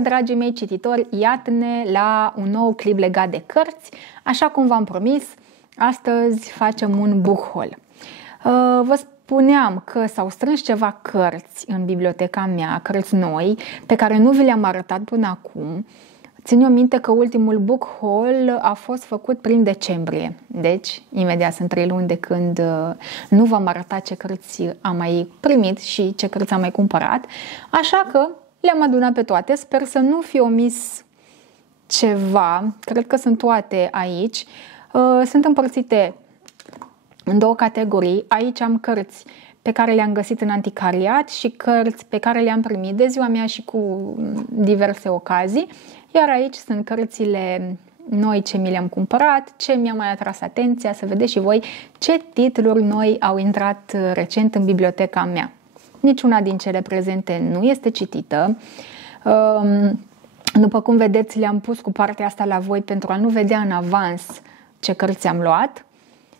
dragii mei cititori, iată-ne la un nou clip legat de cărți. Așa cum v-am promis, astăzi facem un book haul. Vă spuneam că s-au strâns ceva cărți în biblioteca mea, cărți noi, pe care nu vi le-am arătat până acum. Țin eu minte că ultimul book haul a fost făcut prin decembrie, deci imediat sunt 3 luni de când nu v-am arătat ce cărți am mai primit și ce cărți am mai cumpărat, așa că le-am adunat pe toate, sper să nu fi omis ceva, cred că sunt toate aici. Sunt împărțite în două categorii, aici am cărți pe care le-am găsit în anticariat și cărți pe care le-am primit de ziua mea și cu diverse ocazii, iar aici sunt cărțile noi ce mi le-am cumpărat, ce mi-a mai atras atenția, să vedeți și voi ce titluri noi au intrat recent în biblioteca mea. Niciuna din cele prezente nu este citită. După cum vedeți, le-am pus cu partea asta la voi pentru a nu vedea în avans ce cărți am luat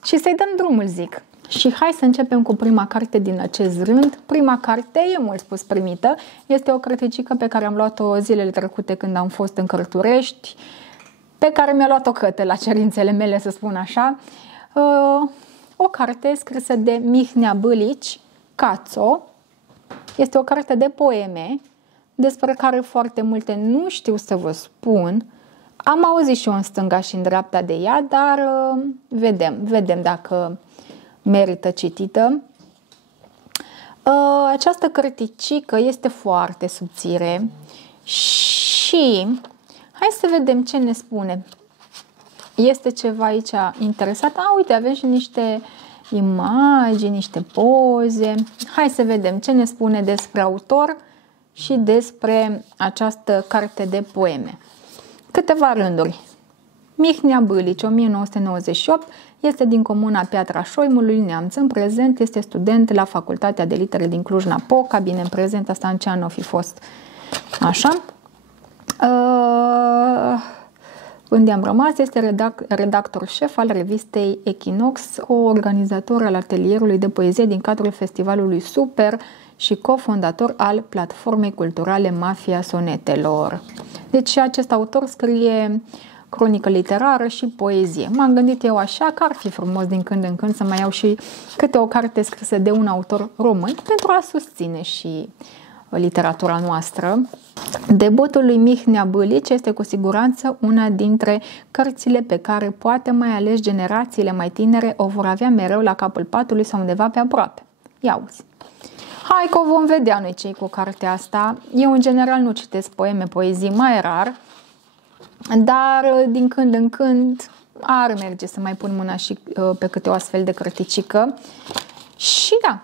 și să-i dăm drumul, zic. Și hai să începem cu prima carte din acest rând. Prima carte, e mult spus primită, este o cărticică pe care am luat-o zilele trecute când am fost în Cărturești, pe care mi-a luat o cătă la cerințele mele, să spun așa. O carte scrisă de Mihnea Bâlici, Cațo. Este o carte de poeme despre care foarte multe nu știu să vă spun. Am auzit și eu în stânga și în dreapta de ea, dar vedem dacă merită citită. Această cărticică este foarte subțire și hai să vedem ce ne spune. Este ceva aici interesat? Uite, avem și niște imagini, niște poze. Hai să vedem ce ne spune despre autor și despre această carte de poeme. Câteva rânduri. Mihnea Bâlici, 1998, este din comuna Piatra Șoimului, Neamț. În prezent este student la Facultatea de Litere din Cluj-Napoca. Bine, în prezent, asta în ce an o fi fost? Așa. Unde am rămas, este redactor șef al revistei Echinox, organizator al atelierului de poezie din cadrul festivalului Super și cofondator al platformei culturale Mafia Sonetelor. Deci acest autor scrie cronică literară și poezie. M-am gândit eu așa că ar fi frumos din când în când să mai iau și câte o carte scrisă de un autor român pentru a susține și literatura noastră. Debutul lui Mihnea Bâlici este cu siguranță una dintre cărțile pe care poate mai ales generațiile mai tinere o vor avea mereu la capul patului sau undeva pe aproape. Ia uzi! Hai că o vom vedea noi cei cu cartea asta. Eu în general nu citesc poeme, poezii, mai rar, dar din când în când ar merge să mai pun mâna și pe câte o astfel de cărticică. Și da,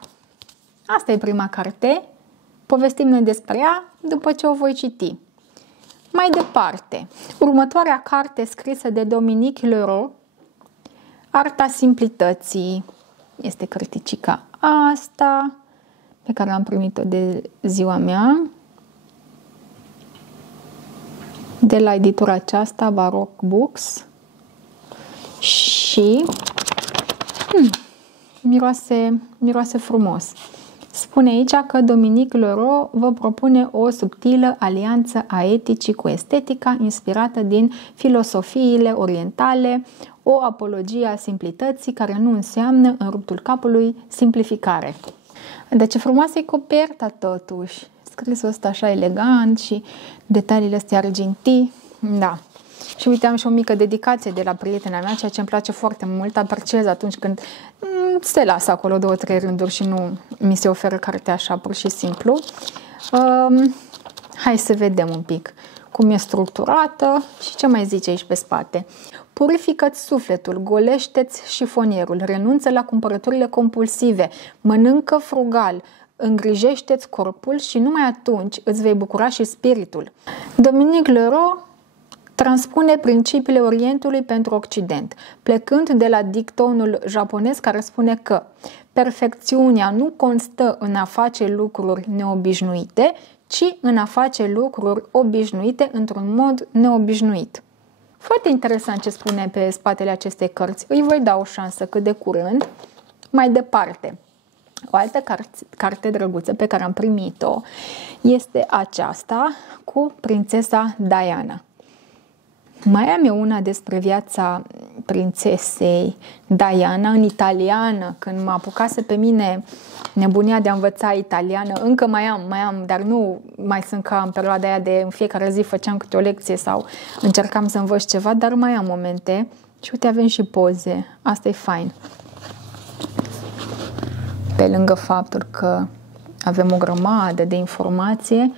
asta e prima carte. Povestim noi despre ea după ce o voi citi. Mai departe, următoarea carte scrisă de Dominique Leroux, Arta simplității. Este cărticica asta pe care am primit-o de ziua mea, de la editura aceasta, Baroque Books. Și miroase frumos. Spune aici că Dominique Leroux vă propune o subtilă alianță a eticii cu estetica inspirată din filosofiile orientale, o apologie a simplității care nu înseamnă, în ruptul capului, simplificare. Dar ce frumoasă e coperta totuși, scrisul ăsta așa elegant și detaliile astea argintii, da. Și uite, am și o mică dedicație de la prietena mea, ceea ce îmi place foarte mult, apreciez atunci când se lasă acolo 2-3 rânduri și nu mi se oferă cartea așa pur și simplu. Hai să vedem un pic cum e structurată și ce mai zice aici pe spate. Purifică-ți sufletul, golește-ți șifonierul, renunță la cumpărăturile compulsive, mănâncă frugal, îngrijește-ți corpul și numai atunci îți vei bucura și spiritul. Dominique Leroux transpune principiile Orientului pentru Occident, plecând de la dictonul japonez care spune că perfecțiunea nu constă în a face lucruri neobișnuite, ci în a face lucruri obișnuite într-un mod neobișnuit. Foarte interesant ce spune pe spatele acestei cărți. Îi voi da o șansă cât de curând. Mai departe, O altă carte drăguță pe care am primit-o este aceasta cu prințesa Diana. Mai am eu una despre viața prințesei Diana în italiană, când mă apucase pe mine nebunia de a învăța italiană. Încă mai am, dar nu mai sunt ca în perioada aia de în fiecare zi făceam câte o lecție sau încercam să învăț ceva, dar mai am momente. Și uite, avem și poze. Asta e fain. Pe lângă faptul că avem o grămadă de informație,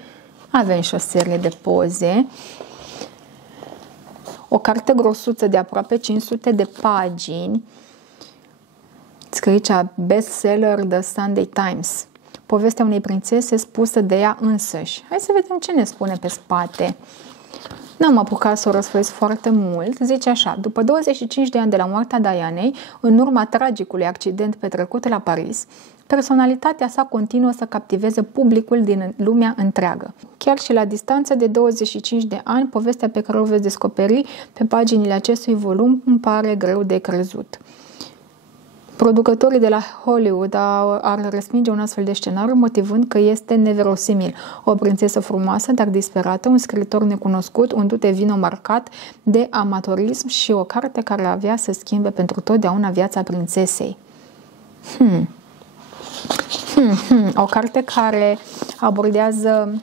avem și o serie de poze. O carte grosuță de aproape 500 de pagini, scrie aici bestseller The Sunday Times. Povestea unei prințese spusă de ea însăși. Hai să vedem ce ne spune pe spate. N-am apucat să o răsfoiesc foarte mult. Zice așa: după 25 de ani de la moartea Dianei, în urma tragicului accident petrecut la Paris, personalitatea sa continuă să captiveze publicul din lumea întreagă. Chiar și la distanță de 25 de ani, povestea pe care o veți descoperi pe paginile acestui volum îmi pare greu de crezut. Producătorii de la Hollywood ar respinge un astfel de scenariu, motivând că este neverosimil. O prințesă frumoasă, dar disperată, un scriitor necunoscut, un dute vino marcat de amatorism și o carte care avea să schimbe pentru totdeauna viața prințesei. O carte care abordează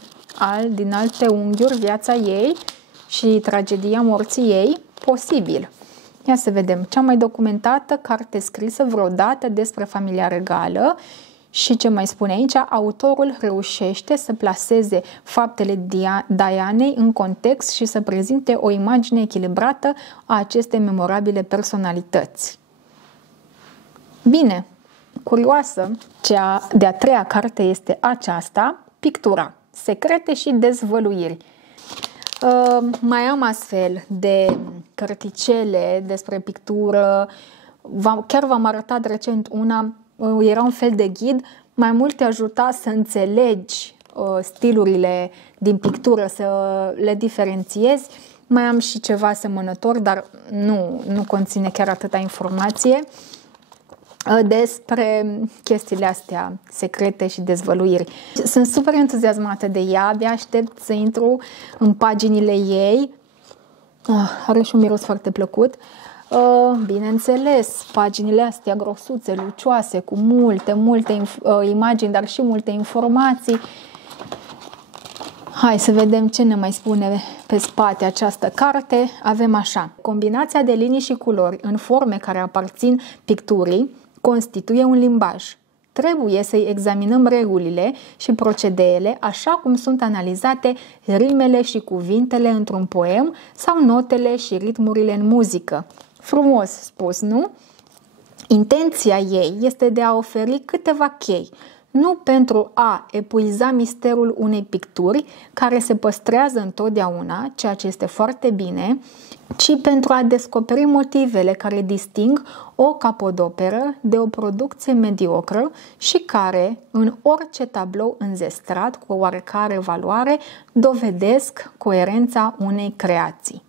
din alte unghiuri viața ei și tragedia morții ei, posibil. Ia să vedem. Cea mai documentată carte scrisă vreodată despre familia regală. Și ce mai spune aici? Autorul reușește să plaseze faptele Dianei în context și să prezinte o imagine echilibrată a acestei memorabile personalități. Bine, curioasă, cea de-a treia carte este aceasta, Pictura, secrete și dezvăluiri. Mai am astfel de cărticele despre pictură. Chiar v-am arătat recent una, era un fel de ghid, mai mult te ajuta să înțelegi stilurile din pictură, să le diferențiezi. Mai am și ceva asemănător, dar nu conține chiar atâta informație despre chestiile astea, secrete și dezvăluiri. Sunt super entuziasmată de ea, abia aștept să intru în paginile ei. Are și un miros foarte plăcut. Bineînțeles, paginile astea grosuțe, lucioase, cu multe imagini, dar și multe informații. Hai să vedem ce ne mai spune pe spate această carte. Avem așa: combinația de linii și culori în forme care aparțin picturii constituie un limbaj. Trebuie să-i examinăm regulile și procedeele așa cum sunt analizate rimele și cuvintele într-un poem sau notele și ritmurile în muzică. Frumos spus, nu? Intenția ei este de a oferi câteva chei, nu pentru a epuiza misterul unei picturi care se păstrează întotdeauna, ceea ce este foarte bine, ci pentru a descoperi motivele care disting o capodoperă de o producție mediocră și care, în orice tablou înzestrat cu oarecare valoare, dovedesc coerența unei creații.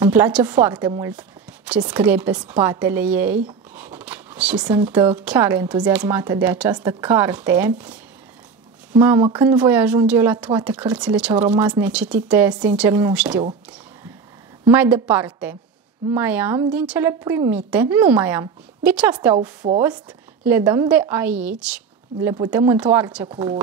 Îmi place foarte mult ce scrie pe spatele ei și sunt chiar entuziasmată de această carte. Mamă, când voi ajunge eu la toate cărțile ce au rămas necitite, sincer nu știu. Mai departe, mai am din cele primite? Nu mai am. Deci astea au fost, le dăm de aici, le putem întoarce cu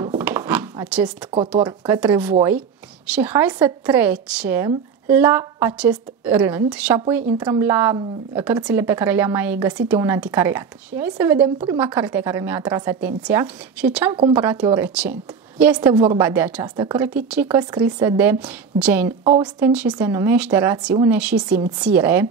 acest cotor către voi și hai să trecem la acest rând și apoi intrăm la cărțile pe care le-am mai găsit eu în anticariat. Și hai să vedem prima carte care mi-a atras atenția și ce am cumpărat eu recent. Este vorba de această cărticică scrisă de Jane Austen și se numește Rațiune și simțire.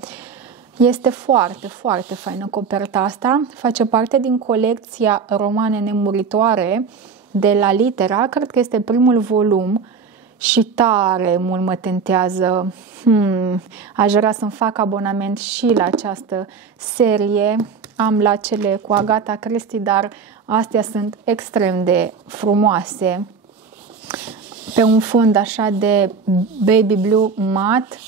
Este foarte, foarte faină coperta asta. Face parte din colecția Romane nemuritoare de la Litera. Cred că este primul volum și tare mult mă tentează. Aș vrea să-mi fac abonament și la această serie. Am la cele cu Agatha Christie, dar astea sunt extrem de frumoase. Pe un fond așa de baby blue mat.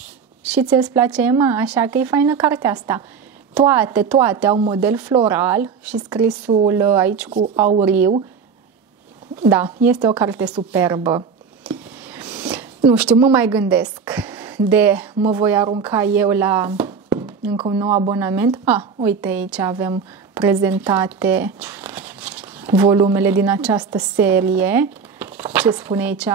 Și ți-ți place, Emma? Așa că e faină cartea asta. Toate au model floral și scrisul aici cu auriu. Da, este o carte superbă. Nu știu, mă mai gândesc mă voi arunca eu la încă un nou abonament. Uite, aici avem prezentate volumele din această serie. Ce spune aici?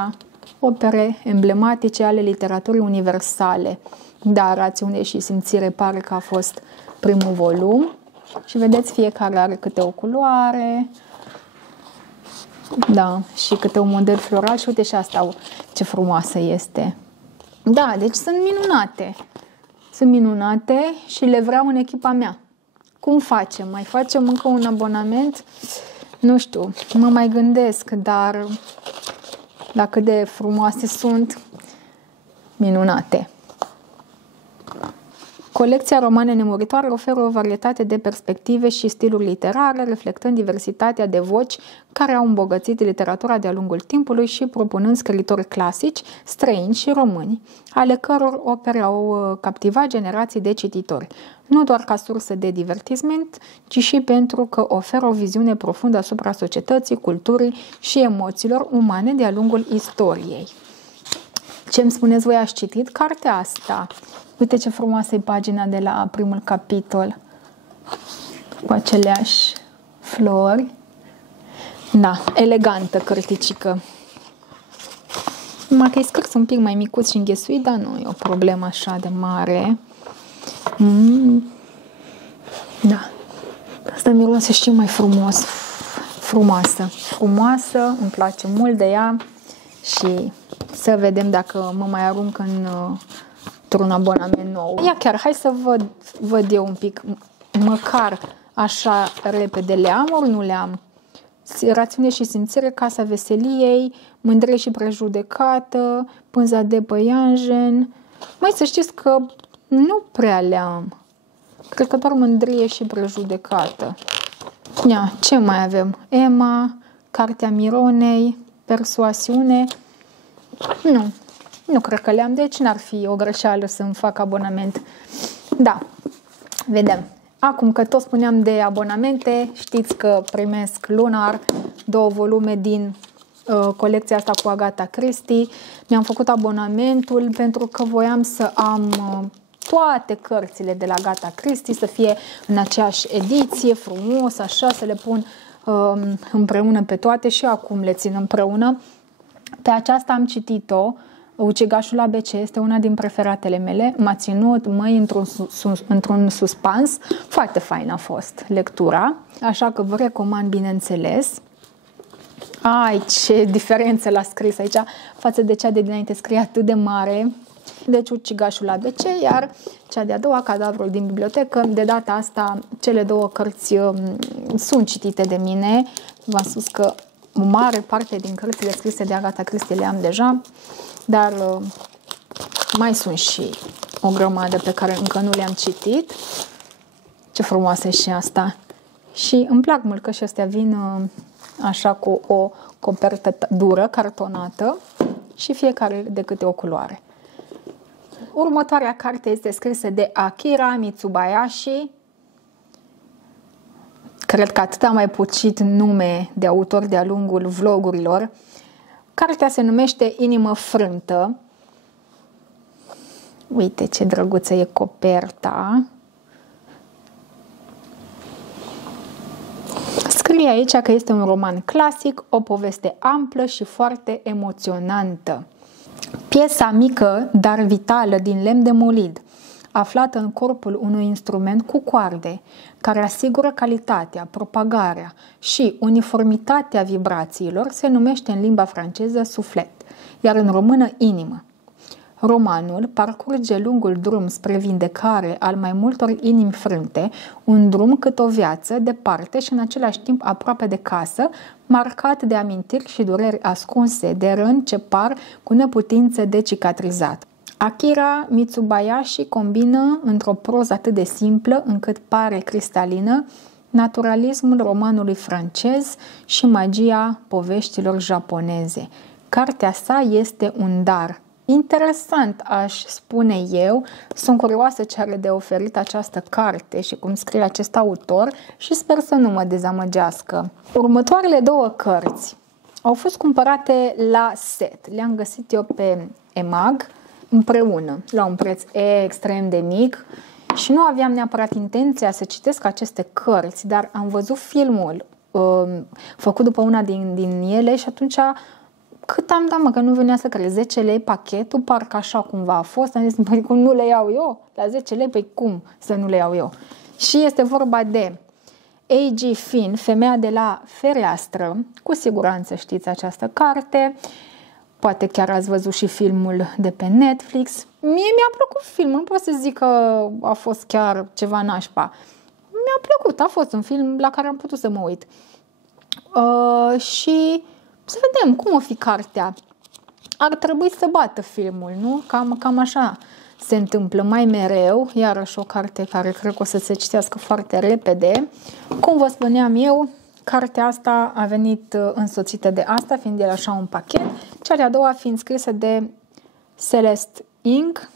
Opere emblematice ale literaturii universale. Da, Rațiune și simțire pare că a fost primul volum. Și vedeți, fiecare are câte o culoare. Da, și câte un model floral. Și uite și asta, ce frumoasă este. Da, deci sunt minunate. Sunt minunate și le vreau în echipa mea. Cum facem? Mai facem încă un abonament? Nu știu, mă mai gândesc, dar la cât de frumoase sunt, minunate. Colecția Romane Nemuritoare oferă o varietate de perspective și stiluri literare, reflectând diversitatea de voci care au îmbogățit literatura de-a lungul timpului și propunând scriitori clasici, străini și români, ale căror opere au captivat generații de cititori, nu doar ca sursă de divertisment, ci și pentru că oferă o viziune profundă asupra societății, culturii și emoțiilor umane de-a lungul istoriei. Ce îmi spuneți voi, ați citit cartea asta? Uite ce frumoasă e pagina de la primul capitol, cu aceleași flori. Da, elegantă cărticică. Numai că e scris un pic mai micuț și înghesuit, dar nu e o problemă așa de mare. Da, asta miroase și mai frumos. Frumoasă, îmi place mult de ea și să vedem dacă mă mai arunc într-un abonament nou. Ia chiar, hai să văd eu un pic, măcar așa repede, le am ori nu le am? Rațiune și simțire, Casa Veseliei, Mândrie și prejudecată, Pânza de păianjen. Mai să știți că nu prea le am. Cred că doar Mândrie și prejudecată. Ia, ce mai avem? Emma, Cartea Mironei, Persoasiune. Nu cred că le-am, deci n-ar fi o greșeală să-mi fac abonament. Da, vedem. Acum că tot spuneam de abonamente, știți că primesc lunar 2 volume din colecția asta cu Agatha Christie. Mi-am făcut abonamentul pentru că voiam să am toate cărțile de la Agatha Christie, să fie în aceeași ediție, frumos, așa, să le pun împreună pe toate și acum le țin împreună. Pe aceasta am citit-o. Ucigașul ABC este una din preferatele mele. M-a ținut într-un suspans. Foarte fain a fost lectura. Așa că vă recomand, bineînțeles. Ai, ce diferență l-a scris aici față de cea de dinainte, scrie atât de mare. Deci Ucigașul ABC, iar cea de-a doua, Cadavrul din bibliotecă. De data asta, cele 2 cărți sunt citite de mine. V-am spus că o mare parte din cărțile scrise de Agatha Christie le am deja, dar mai sunt și o grămadă pe care încă nu le-am citit. Ce frumoasă e și asta! Și îmi plac mult că și astea vin așa cu o copertă dură, cartonată și fiecare de câte o culoare. Următoarea carte este scrisă de Akira Mitsubayashi. Cred că atât am mai puțit nume de autor de-a lungul vlogurilor. Cartea se numește Inimă frântă. Uite ce drăguță e coperta. Scrie aici că este un roman clasic, o poveste amplă și foarte emoționantă. Piesa mică, dar vitală din lemn de molid, aflată în corpul unui instrument cu coarde, care asigură calitatea, propagarea și uniformitatea vibrațiilor, se numește în limba franceză suflet, iar în română inimă. Romanul parcurge lungul drum spre vindecare al mai multor inimi frânte, un drum cât o viață, departe și în același timp aproape de casă, marcat de amintiri și dureri ascunse, de răni ce par cu neputință de cicatrizat. Akira Mitsubayashi combină într-o proză atât de simplă încât pare cristalină naturalismul romanului francez și magia poveștilor japoneze. Cartea sa este un dar. Interesant, aș spune eu. Sunt curioasă ce are de oferit această carte și cum scrie acest autor și sper să nu mă dezamăgească. Următoarele 2 cărți au fost cumpărate la set. Le-am găsit eu pe EMAG împreună, la un preț extrem de mic și nu aveam neapărat intenția să citesc aceste cărți, dar am văzut filmul făcut după una din ele și atunci cât am dat, mă, că nu venea să cred, 10 lei pachetul, parcă așa cumva a fost, am zis, păi cum nu le iau eu? La 10 lei, păi cum să nu le iau eu? Și este vorba de A.G. Finn, Femeia de la fereastră, cu siguranță știți această carte, poate chiar ați văzut și filmul de pe Netflix. Mie mi-a plăcut filmul, nu pot să zic că a fost chiar ceva nașpa. Mi-a plăcut, a fost un film la care am putut să mă uit. Și să vedem cum o fi cartea. Ar trebui să bată filmul, nu? Cam așa se întâmplă mai mereu. Iarăși o carte care cred că o să se citească foarte repede. Cum vă spuneam eu, cartea asta a venit însoțită de asta, fiind el așa un pachet. Cea de-a doua fiind scrisă de Celeste Ng,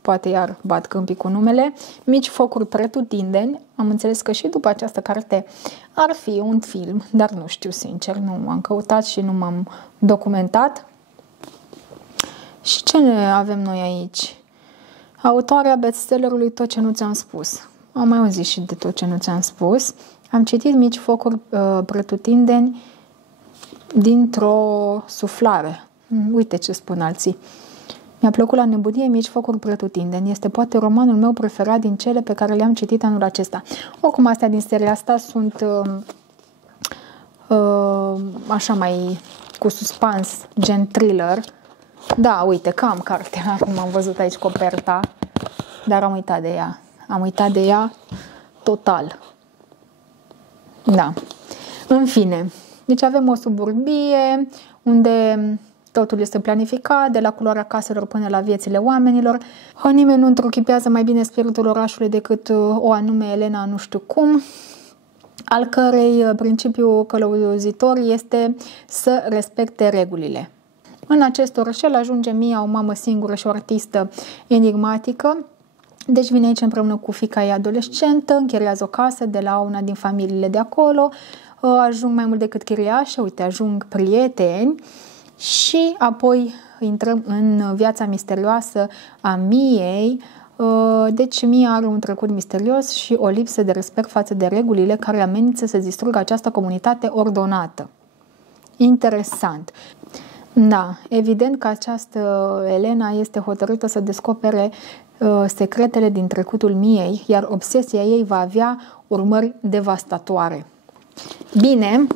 poate iar bat câmpii cu numele, Mici focuri pretutindeni. Am înțeles că și după această carte ar fi un film, dar nu știu sincer, nu am căutat și nu m-am documentat. Și ce ne avem noi aici? Autoarea bestsellerului Tot ce nu ți-am spus. Am mai auzit și de Tot ce nu ți-am spus. Am citit Mici focuri pretutindeni dintr-o suflare. Uite ce spun alții. Mi-a plăcut la nebunie Mici focuri pretutindeni. Este poate romanul meu preferat din cele pe care le-am citit anul acesta. Oricum, astea din seria asta sunt așa mai cu suspans, gen thriller. Da, uite, că am cartea. Acum am văzut aici coperta, dar am uitat de ea. Am uitat de ea total. Da. În fine. Deci avem o suburbie unde totul este planificat, de la culoarea caselor până la viețile oamenilor. Nimeni nu întruchipează mai bine spiritul orașului decât o anume Elena nu știu cum, al cărei principiu călăuzitor este să respecte regulile. În acest orășel ajunge Mia, o mamă singură și o artistă enigmatică. Deci vine aici împreună cu fiica ei adolescentă, închiriază o casă de la una din familiile de acolo, ajung mai mult decât chiriașe, uite, ajung prieteni și apoi intrăm în viața misterioasă a Miei. Deci Mia are un trecut misterios și o lipsă de respect față de regulile care amenință să distrugă această comunitate ordonată. Interesant. Da, evident că această Elena este hotărâtă să descopere secretele din trecutul Miei, iar obsesia ei va avea urmări devastatoare. Bine,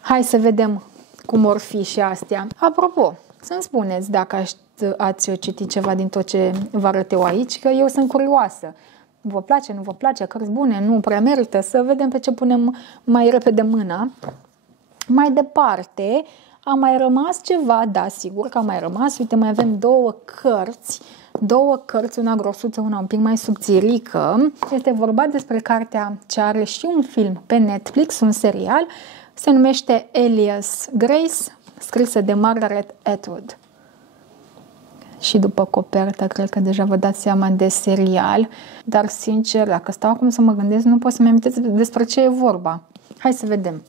hai să vedem cum or fi și astea. Apropo, să-mi spuneți dacă ați citit ceva din tot ce vă arăt eu aici, că eu sunt curioasă. Vă place, nu vă place, cărți bune, nu prea merită, să vedem pe ce punem mai repede mâna. Mai departe, a mai rămas ceva, da, sigur că a mai rămas. Uite, mai avem două cărți, una grosuță, una un pic mai subțirică. Este vorba despre cartea ce are și un film pe Netflix, un serial. Se numește Alias Grace, scrisă de Margaret Atwood. Și după copertă, cred că deja vă dați seama de serial. Dar, sincer, dacă stau acum să mă gândesc, nu pot să-mi amintesc despre ce e vorba. Hai să vedem.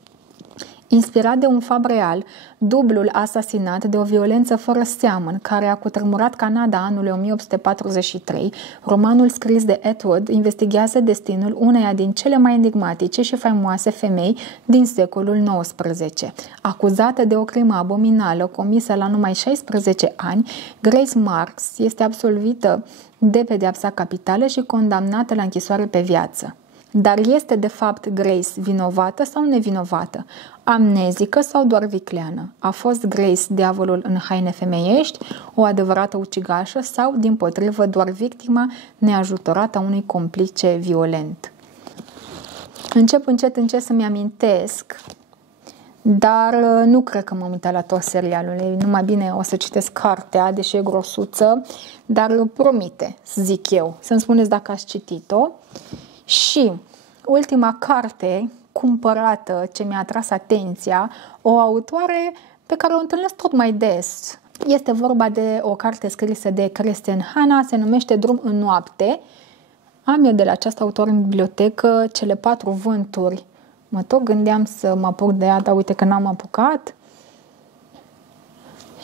Inspirat de un fapt real, dublul asasinat de o violență fără seamăn care a cutremurat Canada anul 1843, romanul scris de Atwood investighează destinul uneia din cele mai enigmatice și faimoase femei din secolul XIX. Acuzată de o crimă abominală comisă la numai 16 ani, Grace Marks este absolvită de pedeapsa capitală și condamnată la închisoare pe viață. Dar este de fapt Grace vinovată sau nevinovată? Amnezică sau doar vicleană? A fost Grace diavolul în haine femeiești, o adevărată ucigașă sau, dimpotrivă, doar victima neajutorată a unui complice violent? Încep încet să-mi amintesc, dar nu cred că m-am uitat la tot serialul. Numai bine o să citesc cartea, deși e grosuță, dar promite, zic eu. Să-mi spuneți dacă ați citit-o. Și ultima carte cumpărată ce mi-a atras atenția, o autoare pe care o întâlnesc tot mai des Este vorba de o carte scrisă de Christian Hanna, se numește Drum în noapte. Am eu de la acest autor în bibliotecă Cele 4 vânturi. Mă tot gândeam să mă apuc de ea, dar uite că n-am apucat.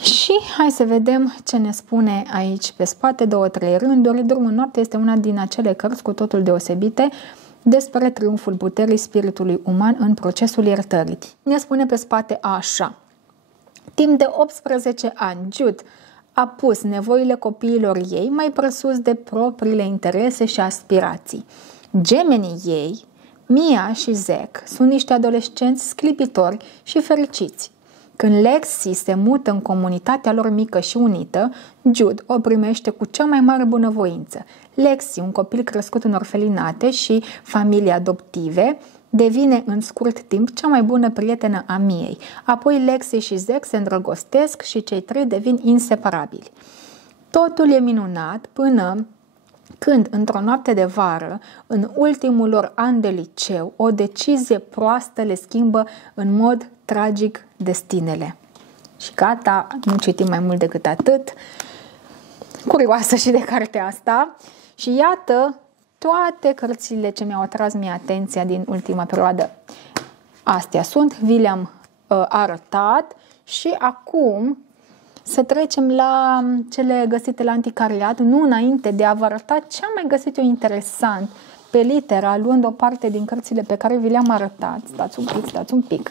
Și hai să vedem ce ne spune aici pe spate, 2-3 rânduri. Drum în noapte este una din acele cărți cu totul deosebite despre triumful puterii spiritului uman în procesul iertării. Ne spune pe spate așa. Timp de 18 ani, Jude a pus nevoile copiilor ei mai presus de propriile interese și aspirații. Gemenii ei, Mia și Zack, sunt niște adolescenți sclipitori și fericiți. Când Lexi se mută în comunitatea lor mică și unită, Jude o primește cu cea mai mare bunăvoință. Lexi, un copil crescut în orfelinate și familii adoptive, devine în scurt timp cea mai bună prietenă a Miei. Apoi Lexi și Zack se îndrăgostesc și cei trei devin inseparabili. Totul e minunat până când, într-o noapte de vară, în ultimul lor an de liceu, o decizie proastă le schimbă în mod tragic destinele. Și gata, nu citim mai mult decât atât. Curioasă și de cartea asta. Și iată toate cărțile ce mi-au atras mie atenția din ultima perioadă. Astea sunt, vi le-am arătat și acum să trecem la cele găsite la anticariat, nu înainte de a vă arăta ce am mai găsit eu interesant pe Litera, luând o parte din cărțile pe care vi le-am arătat. Stați un pic,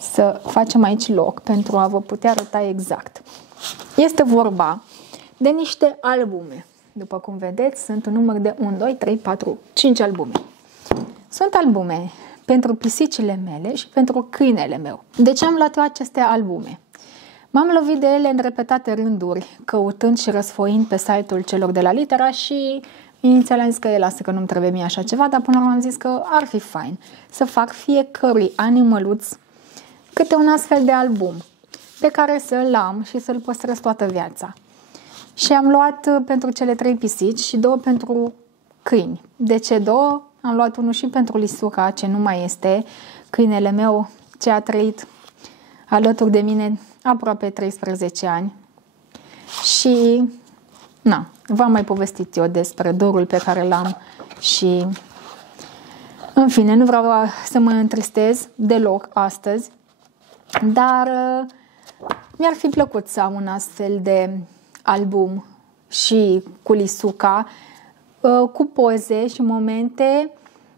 să facem aici loc pentru a vă putea arăta exact. Este vorba de niște albume. După cum vedeți, sunt un număr de 1, 2, 3, 4, 5 albume. Sunt albume pentru pisicile mele și pentru câinele meu. De ce am luat eu aceste albume? M-am lovit de ele în repetate rânduri, căutând și răsfoind pe site-ul celor de la Litera și inițial am zis că lasă că nu-mi trebuie mie așa ceva, dar până la urmă am zis că ar fi fain să fac fiecărui animăluț câte un astfel de album pe care să-l am și să-l păstrez toată viața. Și am luat pentru cele 3 pisici și 2 pentru câini. De ce 2? Am luat unul și pentru Lisuca, ce nu mai este, câinele meu, ce a trăit alături de mine aproape 13 ani. Și v-am mai povestit eu despre dorul pe care l-am și în fine, nu vreau să mă întristez deloc astăzi, dar mi-ar fi plăcut să am un astfel de album și cu Lisuca, cu poze și momente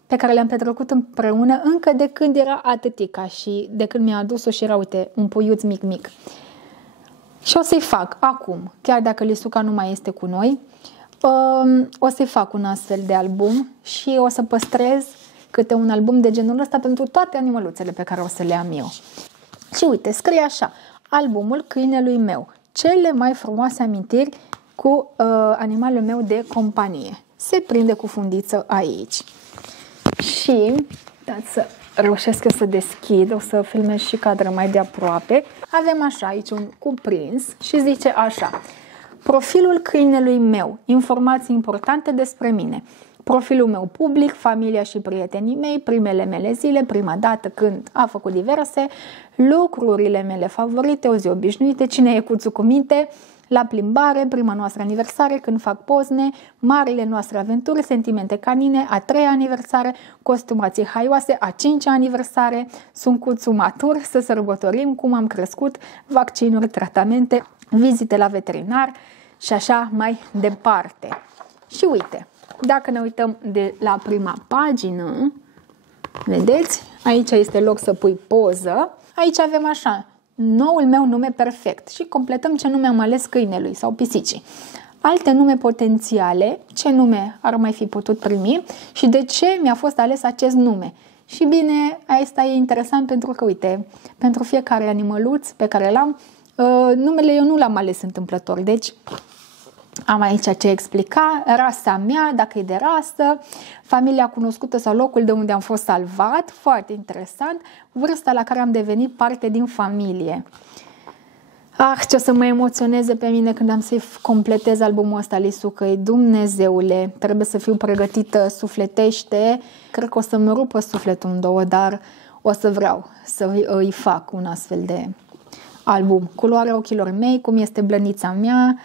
pe care le-am petrecut împreună încă de când era atâtica și de când mi-a adus-o și era, uite, un puiuț mic. Și o să-i fac acum, chiar dacă Lisuca nu mai este cu noi, o să-i fac un astfel de album și o să păstrez câte un album de genul ăsta pentru toate animăluțele pe care o să le am eu. Și uite, scrie așa, albumul câinelui meu, cele mai frumoase amintiri cu animalul meu de companie. Se prinde cu fundiță aici. Și, dați să reușesc eu să deschid, o să filmez și cadră mai de aproape. Avem așa aici un cuprins și zice așa: profilul câinelui meu, informații importante despre mine. Profilul meu public, familia și prietenii mei, primele mele zile, prima dată când a făcut diverse, lucrurile mele favorite, o zi obișnuită, cine e cuțu cu minte, la plimbare, prima noastră aniversare, când fac pozne, marile noastre aventuri, sentimente canine, a 3-a aniversare, costumații haioase, a 5-a aniversare, sunt cuțu matur, să sărbătorim, cum am crescut, vaccinuri, tratamente, vizite la veterinar și așa mai departe. Și uite, dacă ne uităm de la prima pagină, vedeți, aici este loc să pui poză, aici avem așa, noul meu nume perfect și completăm ce nume am ales câinelui sau pisicii. Alte nume potențiale, ce nume ar mai fi putut primi și de ce mi-a fost ales acest nume. Și bine, asta e interesant pentru că, uite, pentru fiecare animăluț pe care l-am, numele eu nu l-am ales întâmplător, deci am aici ce explica, rasa mea, dacă e de rasă, familia cunoscută sau locul de unde am fost salvat, foarte interesant, vârsta la care am devenit parte din familie. Ce o să mă emoționeze pe mine când am să-i completez albumul ăsta, Lisucăi, Dumnezeule, trebuie să fiu pregătită sufletește, cred că o să-mi rupă sufletul în două, dar o să vreau să îi fac un astfel de album. Culoarea ochilor mei, cum este blănița mea,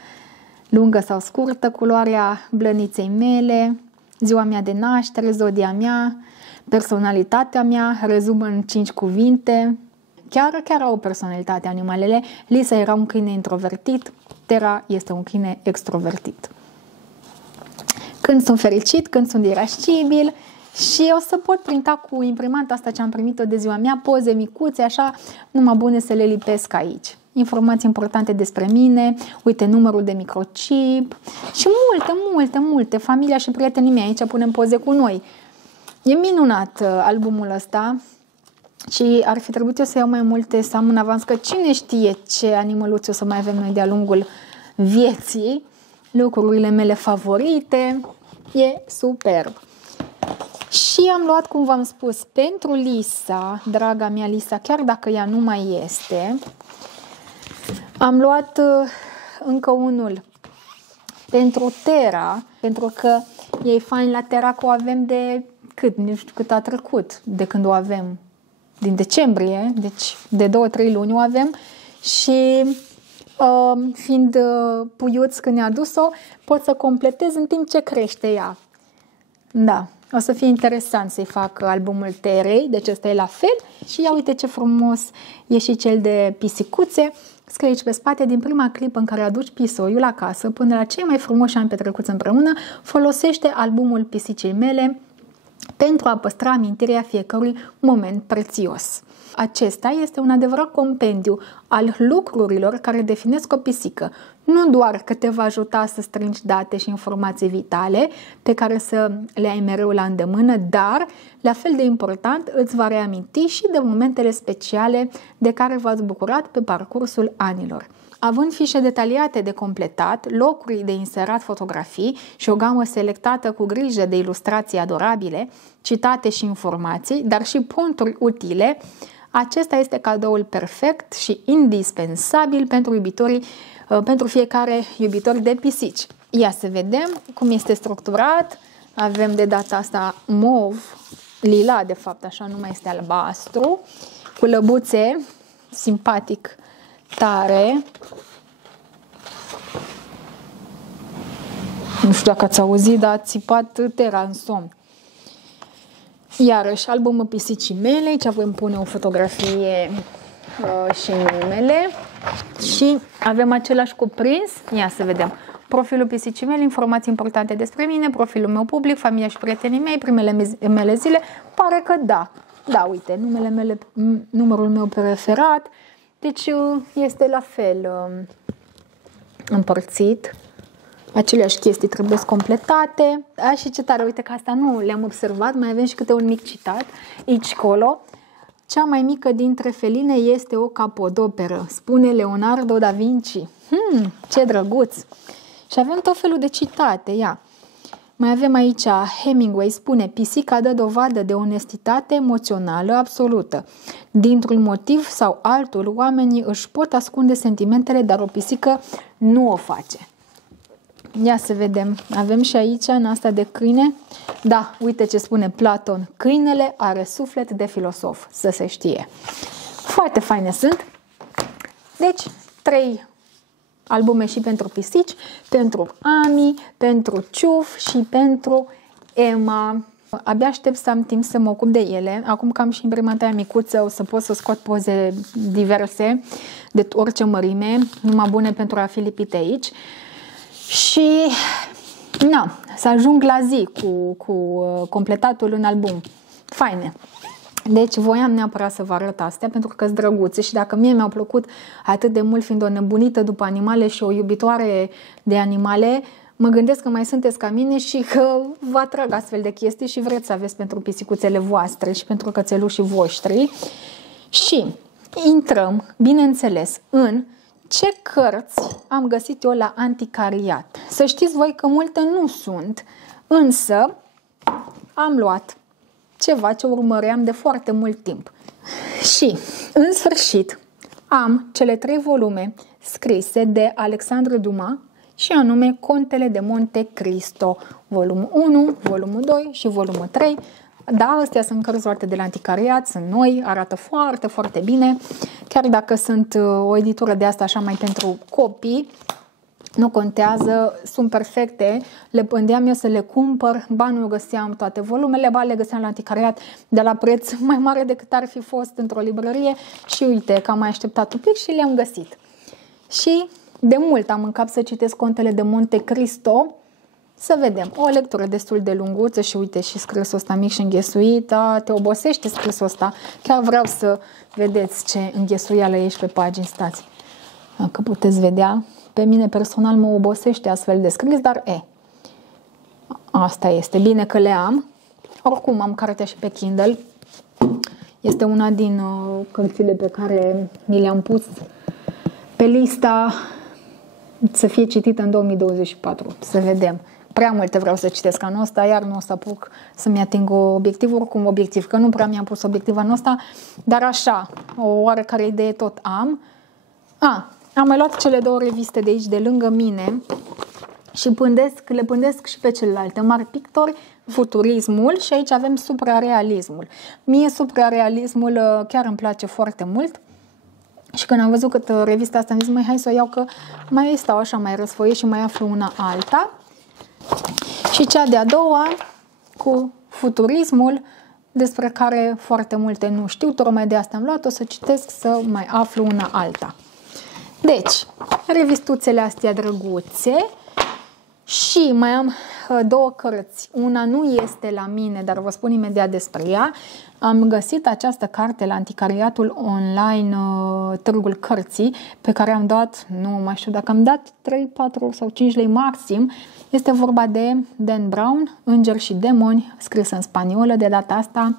lungă sau scurtă, culoarea blăniței mele, ziua mea de naștere, zodia mea, personalitatea mea, rezumă în 5 cuvinte. Chiar au o personalitate animalele. Lisa era un câine introvertit, Tera este un câine extrovertit. Când sunt fericit, când sunt irascibil, și o să pot printa cu imprimanta asta ce am primit-o de ziua mea, poze micuțe, așa, numai bune să le lipesc aici. Informații importante despre mine, uite numărul de microchip și multe, familia și prietenii mei, aici punem poze cu noi. E minunat albumul ăsta și ar fi trebuit eu să iau mai multe, să am în avans, că cine știe ce animăluțe o să mai avem noi de-a lungul vieții, lucrurile mele favorite, e superb. Și am luat, cum v-am spus, pentru Lisa, draga mea Lisa, chiar dacă ea nu mai este, am luat încă unul pentru Tera, pentru că e fain la Tera, că o avem de cât, nu știu cât a trecut, de când o avem, din decembrie, deci de 2-3 luni o avem și fiind puiuț când ne-a dus-o, pot să completez în timp ce crește ea. Da, o să fie interesant să-i fac albumul Terei, deci ăsta e la fel. Și ia uite ce frumos e și cel de pisicuțe. Scrie aici pe spate: din prima clipă în care aduci pisoiul acasă până la cei mai frumoși ani petrecuți împreună, folosește albumul pisicii mele pentru a păstra amintirea fiecărui moment prețios. Acesta este un adevărat compendiu al lucrurilor care definesc o pisică. Nu doar că te va ajuta să strângi date și informații vitale pe care să le ai mereu la îndemână, dar, la fel de important, îți va reaminti și de momentele speciale de care v-ați bucurat pe parcursul anilor. Având fișe detaliate de completat, locuri de inserat fotografii și o gamă selectată cu grijă de ilustrații adorabile, citate și informații, dar și puncturi utile, acesta este cadoul perfect și indispensabil pentru fiecare iubitor de pisici. Ia să vedem cum este structurat. Avem de data asta mov, lila de fapt, așa nu mai este albastru, cu lăbuțe, simpatic tare. Nu știu dacă ați auzit, dar a țipat Tera în somn. Iarăși, albumul pisicii mele, aici vom pune o fotografie și numele. Și avem același cuprins. Ia să vedem. Profilul pisicii mele, informații importante despre mine, profilul meu public, familia și prietenii mei, primele mele zile. Pare că da. Da, uite, numărul meu preferat. Deci este la fel împărțit. Aceleași chestii trebuie completate. Și ce tare, uite că asta nu le-am observat, mai avem și câte un mic citat aici colo. Cea mai mică dintre feline este o capodoperă, spune Leonardo da Vinci. Ce drăguț! Și avem tot felul de citate, ia. Mai avem aici, Hemingway spune: pisica dă dovadă de onestitate emoțională absolută. Dintr-un motiv sau altul, oamenii își pot ascunde sentimentele, dar o pisică nu o face. Ia să vedem. Avem și aici, în asta de câine. Da, uite ce spune Platon. Câinele are suflet de filosof, să se știe. Foarte faine sunt. Deci, 3 albume și pentru pisici, pentru Ami, pentru Ciuf și pentru Emma. Abia aștept să am timp să mă ocup de ele. Acum că am și imprimanta aia micuță, o să pot să scot poze diverse de orice mărime, numai bune pentru a fi lipite aici. Și să ajung la zi cu completatul în album. Faine. Deci voiam neapărat să vă arăt astea pentru că sunt drăguțe și dacă mie mi-au plăcut atât de mult, fiind o nebunită după animale și o iubitoare de animale, mă gândesc că mai sunteți ca mine și că vă atrag astfel de chestii și vreți să aveți pentru pisicuțele voastre și pentru cățelușii voștri. Și intrăm, bineînțeles, în ce cărți am găsit eu la anticariat. Să știți voi că multe nu sunt, însă am luat ceva ce urmăream de foarte mult timp. Și, în sfârșit, am cele 3 volume scrise de Alexandre Dumas și anume Contele de Monte Cristo, volumul 1, volumul 2 și volumul 3. Da, astea sunt cărți luate de la anticariat, sunt noi, arată foarte, foarte bine. Chiar dacă sunt o editură de asta așa mai pentru copii, nu contează, sunt perfecte. Le pândeam eu să le cumpăr, ba nu găseam toate volumele, ba le găseam la anticariat de la preț mai mare decât ar fi fost într-o librărie și uite că am mai așteptat un pic și le-am găsit. Și de mult am în cap să citesc Contele de Monte Cristo. Să vedem, o lectură destul de lunguță și uite și scrisul ăsta mic și înghesuit, te obosește scrisul ăsta. Chiar vreau să vedeți ce înghesuială ești pe pagini, stați. Dacă puteți vedea, pe mine personal mă obosește astfel de scris, dar asta este, bine că le am. Oricum am cartea și pe Kindle. Este una din cărțile pe care mi le-am pus pe lista să fie citită în 2024. Să vedem. Prea multe vreau să citesc anul ăsta, iar nu o să apuc să-mi ating obiectivul, oricum obiectiv, că nu prea mi-am pus obiectiv anul ăsta, dar așa, o oarecare idee tot am. Am mai luat cele două reviste de aici, de lângă mine, și le pândesc și pe celelalte. Mari pictori, futurismul și aici avem suprarealismul. Mie suprarealismul chiar îmi place foarte mult. Și când am văzut că revista asta, am zis, hai să o iau, că mai stau așa, mai răsfoiesc și mai aflu una alta. Și cea de-a doua, cu futurismul, despre care foarte multe nu știu, tocmai de asta am luat-o să citesc, să mai aflu una alta. Deci, revistuțele astea drăguțe și mai am două cărți. Una nu este la mine, dar vă spun imediat despre ea. Am găsit această carte la anticariatul online Târgul Cărții, pe care am dat, nu mai știu dacă am dat 3, 4 sau 5 lei maxim. Este vorba de Dan Brown, Îngeri și Demoni, scris în spaniolă, de data asta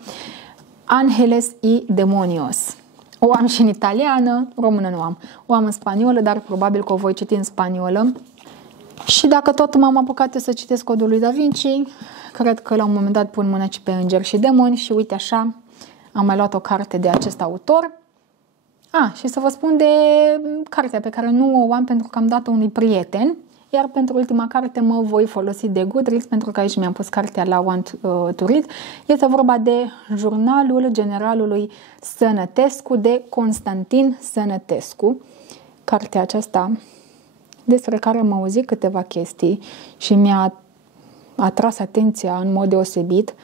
Ángeles y Demonios. O am și în italiană, română nu am. O am în spaniolă, dar probabil că o voi citi în spaniolă. Și dacă tot m-am apucat să citesc Codul lui Da Vinci, cred că la un moment dat pun mâna și pe Îngeri și Demoni și uite așa, am mai luat o carte de acest autor. Și să vă spun de cartea pe care nu o am pentru că am dat-o unui prieten, iar pentru ultima carte mă voi folosi de Goodreads, pentru că aici mi-am pus cartea la Want to Read. Este vorba de Jurnalul Generalului Sănătescu de Constantin Sănătescu. Cartea aceasta, despre care am auzit câteva chestii și mi-a atras atenția în mod deosebit.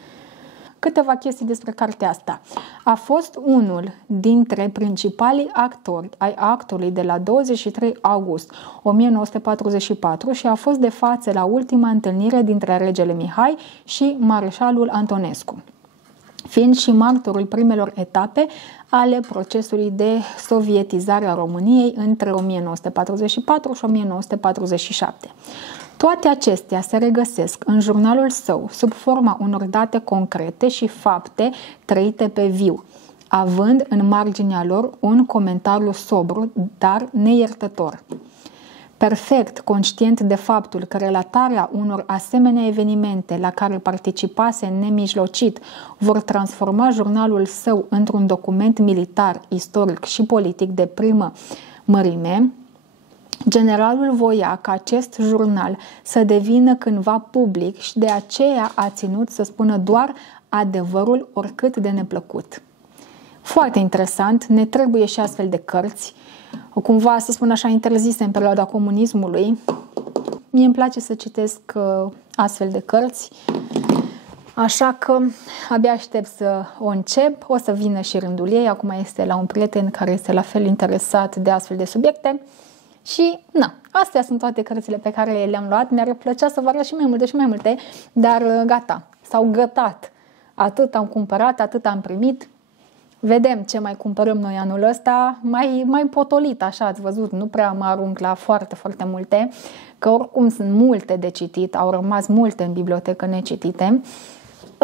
Câteva chestii despre cartea asta. A fost unul dintre principalii actori ai actului de la 23 august 1944 și a fost de față la ultima întâlnire dintre regele Mihai și mareșalul Antonescu, fiind și martorul primelor etape ale procesului de sovietizare a României între 1944 și 1947. Toate acestea se regăsesc în jurnalul său sub forma unor date concrete și fapte trăite pe viu, având în marginea lor un comentariu sobru, dar neiertător. Perfect conștient de faptul că relatarea unor asemenea evenimente la care participase nemijlocit vor transforma jurnalul său într-un document militar, istoric și politic de primă mărime, generalul voia ca acest jurnal să devină cândva public și de aceea a ținut să spună doar adevărul, oricât de neplăcut. Foarte interesant, ne trebuie și astfel de cărți, cumva, să spun așa, interzise în perioada comunismului. Mie îmi place să citesc astfel de cărți, așa că abia aștept să o încep. O să vină și rândul ei, acum este la un prieten care este la fel interesat de astfel de subiecte. Și, astea sunt toate cărțile pe care le-am luat. Mi-ar plăcea să vă arăt și mai multe, dar gata, s-au gătat. Atât am cumpărat, atât am primit. Vedem ce mai cumpărăm noi anul ăsta, mai potolit, așa ați văzut, nu prea mă arunc la foarte, foarte multe, că oricum sunt multe de citit, au rămas multe în bibliotecă necitite.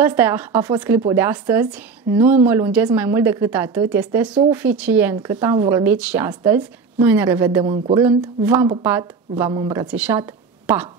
Ăsta a fost clipul de astăzi, nu mă lungesc mai mult decât atât, este suficient cât am vorbit și astăzi. Noi ne revedem în curând, v-am pupat, v-am îmbrățișat, pa!